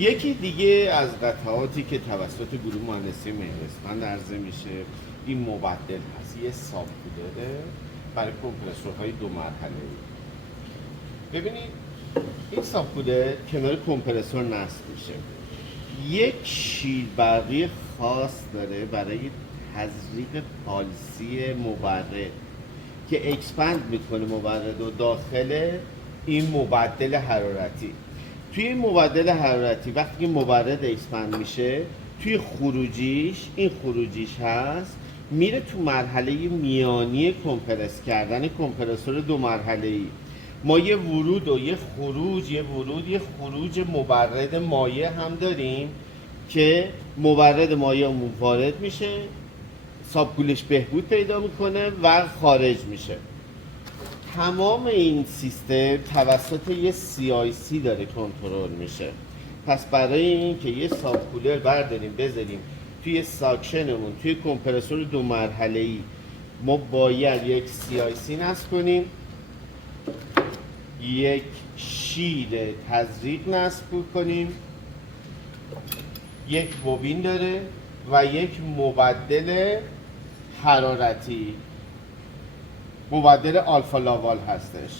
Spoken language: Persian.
یکی دیگه از قطعاتی که توسط گروه مهندسی مهرسمند عرضه میشه این مبدل هست. یه ساب کولره برای کمپرسورهای دو مرحله‌ای. ببینید این ساب کولر کنار کمپرسور نصب میشه. یک شیر برقی خاص داره برای تزریق پالسی مبرد که اکسپند میکنه مبرد و داخل این مبدل حرارتی. توی این مبدل حرارتی وقتی که مبرد اکسپند میشه توی خروجیش این خروجیش هست میره تو مرحله میانی کمپرس کردن کمپرسور دو مرحله‌ای. ما یه ورود و یه خروج، یه ورود یه خروج مبرد مایع هم داریم که مبرد مایعمون وارد میشه، سابکولش بهبود پیدا میکنه و خارج میشه. تمام این سیستم توسط یه CIC داره کنترل میشه. پس برای این که یه سابکولر برداریم بذاریم توی ساکشنمون توی کمپرسور دو مرحله‌ای، ما باید یک CIC نصب کنیم، یک شیر تزریق نصب کنیم، یک بوبین داره و یک مبدل حرارتی، مبدل آلفا لاوال هستش.